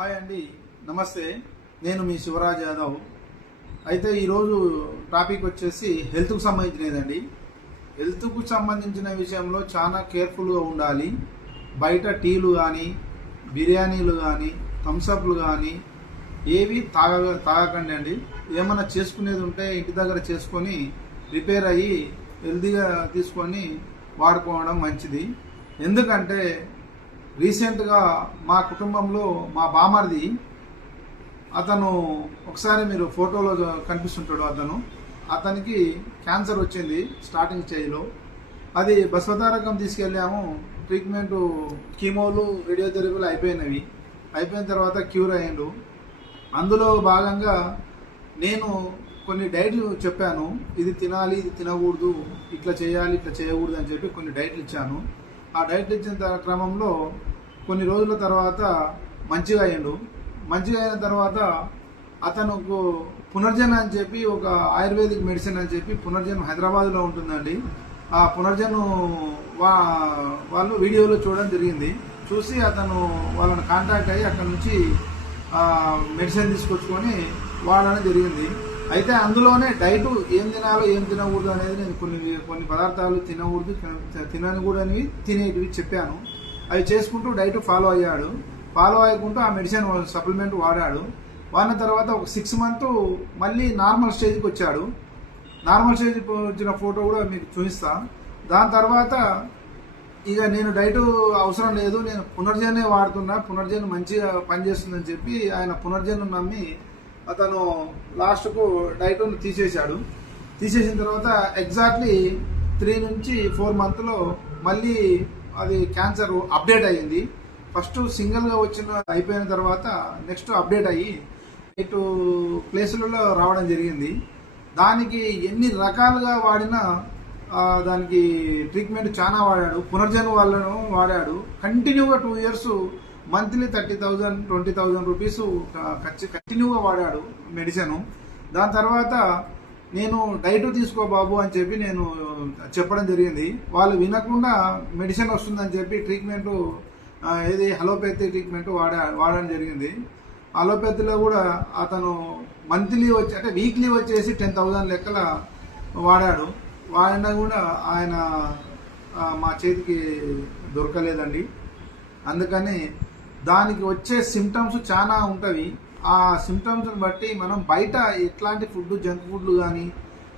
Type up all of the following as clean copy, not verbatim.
Hi అండి, నమస్తే. నేను మీ శివరాజ్ యాదవ్. అయితే ఈరోజు టాపిక్ వచ్చేసి హెల్త్కు సంబంధించినదండి. హెల్త్కు సంబంధించిన విషయంలో చాలా కేర్ఫుల్గా ఉండాలి. బయట టీలు కానీ, బిర్యానీలు కానీ, థమ్సప్లు కానీ ఏవి తాగకండి అండి. ఏమైనా చేసుకునేది ఉంటే ఇంటి దగ్గర చేసుకొని ప్రిపేర్ అయ్యి హెల్తీగా తీసుకొని వాడుకోవడం మంచిది. ఎందుకంటే రీసెంట్గా మా కుటుంబంలో మా బామర్ది అతను ఒకసారి మీరు ఫోటోలో కనిపిస్తుంటాడు. అతనికి క్యాన్సర్ వచ్చింది స్టార్టింగ్ స్టేజ్లో. అది బసవతారకం తీసుకెళ్ళాము. ట్రీట్మెంట్ కీమోలు, రేడియోథెరపీలు అయిపోయిన తర్వాత క్యూర్ అయ్యిండు. అందులో భాగంగా నేను కొన్ని డైట్లు చెప్పాను. ఇది తినాలి, ఇది తినకూడదు, ఇట్లా చేయాలి, ఇట్లా చేయకూడదు అని చెప్పి కొన్ని డైట్లు ఇచ్చాను. ఆ డైట్లు ఇచ్చిన క్రమంలో కొన్ని రోజుల తర్వాత మంచిగా అయ్యిండు. మంచిగా అయిన తర్వాత అతనుకు పునర్జన్ అని చెప్పి ఒక ఆయుర్వేదిక్ మెడిసిన్ అని చెప్పి పునర్జన్ హైదరాబాద్లో ఉంటుందండి. ఆ పునర్జన్ వాళ్ళు వీడియోలో చూడడం జరిగింది. చూసి అతను వాళ్ళని కాంటాక్ట్ అయ్యి అక్కడ నుంచి మెడిసిన్ తీసుకొచ్చుకొని వాడడం జరిగింది. అయితే అందులోనే డైటు ఏం తినాలో ఏం తినకూడదు అనేది నేను కొన్ని పదార్థాలు తినకూడదు, తినకూడనివి తినేటివి చెప్పాను. అవి చేసుకుంటూ డైట్ ఫాలో అయ్యకుంటూ ఆ మెడిసిన్ సప్లిమెంట్ వాడిన తర్వాత ఒక 6 months మళ్ళీ నార్మల్ స్టేజ్కి వచ్చాడు. నార్మల్ స్టేజ్కి వచ్చిన ఫోటో కూడా మీకు చూపిస్తా. దాని తర్వాత ఇక నేను డైట్ అవసరం లేదు, నేను పునర్జనే వాడుతున్నా, పునర్జన్ మంచిగా పనిచేస్తుందని చెప్పి ఆయన పునర్జన్ నమ్మి అతను లాస్ట్కు డైట్ తీసేసిన తర్వాత ఎగ్జాక్ట్లీ 3 నుంచి 4 months మళ్ళీ అది క్యాన్సర్ అప్డేట్ అయ్యింది. ఫస్ట్ సింగిల్గా అయిపోయిన తర్వాత నెక్స్ట్ అప్డేట్ అయ్యి 8 ప్లేసులలో రావడం జరిగింది. దానికి ఎన్ని రకాలుగా వాడినా దానికి ట్రీట్మెంట్ చాలా వాడాడు. పునర్జన్ వాళ్ళను వాడాడు. కంటిన్యూగా 2 years మంత్లీ 30,000 20,000 రూపీస్ కంటిన్యూగా వాడాడు మెడిసిన్. దాని తర్వాత నేను డైట్ తీసుకో బాబు అని చెప్పి నేను చెప్పడం జరిగింది. వాళ్ళు వినకుండా మెడిసిన్ వస్తుందని చెప్పి ట్రీట్మెంట్ ఏది అలోపతి ట్రీట్మెంట్ వాడడం జరిగింది. అలోపతిలో కూడా అతను మంత్లీ అంటే వీక్లీ వచ్చేసి 10,000 లెక్కల వాడినా కూడా ఆయన మా చేతికి దొరకలేదండి. అందుకని దానికి వచ్చే సిమ్టమ్స్ చాలా ఉంటవి. ఆ సిమ్టమ్స్ని బట్టి మనం బయట ఎట్లాంటి ఫుడ్, జంక్ ఫుడ్లు కానీ,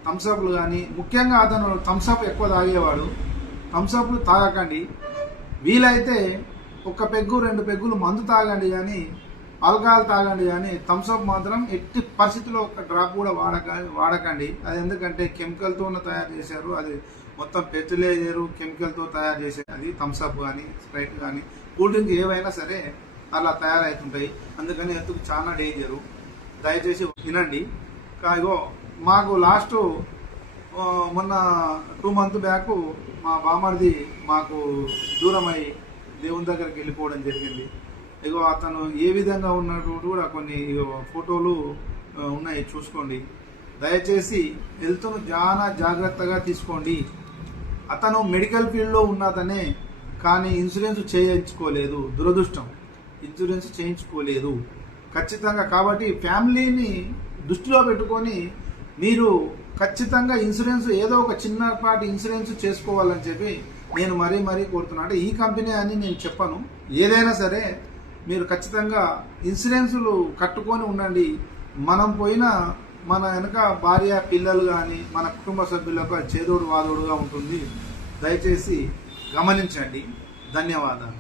థమ్సప్లు కానీ, ముఖ్యంగా అతను థమ్సప్ ఎక్కువ తాగేవాడు. థమ్సప్లు తాగకండి. వీలైతే 1 పెగ్గు 2 పెగ్గులు మందు తాగండి, కానీ ఆల్కహాల్ తాగండి, కానీ థమ్సప్ మాత్రం ఎట్టి పరిస్థితుల్లో 1 డ్రాప్ కూడా వాడకండి. అది ఎందుకంటే కెమికల్తో తయారు చేశారు. అది మొత్తం ఫెర్టిలైజరు కెమికల్తో తయారు చేసేది. అది థమ్సప్ కానీ, స్ప్రైట్ కానీ, కూల్ డ్రింక్ ఏవైనా సరే అలా తయారవుతుంటాయి. అందుకని హెల్త్కు చాలా డేంజరు. దయచేసి వినండి. కాగో మాకు లాస్ట్ మొన్న 2 months బ్యాక్ మా బామర్ది మాకు దూరమై దేవుని దగ్గరికి వెళ్ళిపోవడం జరిగింది. ఇగో అతను ఏ విధంగా ఉన్నట్టు కూడా కొన్ని ఫోటోలు ఉన్నాయి, చూసుకోండి. దయచేసి హెల్త్ను చాలా జాగ్రత్తగా తీసుకోండి. అతను మెడికల్ ఫీల్డ్లో ఉన్నతనే, కానీ ఇన్సూరెన్స్ చేయించుకోలేదు. దురదృష్టం, ఇన్సూరెన్స్ చేయించుకోలేదు ఖచ్చితంగా. కాబట్టి ఫ్యామిలీని దృష్టిలో పెట్టుకొని మీరు ఖచ్చితంగా ఇన్సూరెన్స్, ఏదో ఒక చిన్నపాటి ఇన్సూరెన్స్ చేసుకోవాలని చెప్పి నేను మరీ కోరుతున్నాను. అంటే ఈ కంపెనీ అని నేను చెప్పను, ఏదైనా సరే మీరు ఖచ్చితంగా ఇన్సూరెన్సులు కట్టుకొని ఉండండి. మనం పోయినా మన వెనక భార్య, పిల్లలు కానీ, మన కుటుంబ సభ్యులకు చేదోడు వాదోడుగా ఉంటుంది. దయచేసి గమనించండి. ధన్యవాదాలు.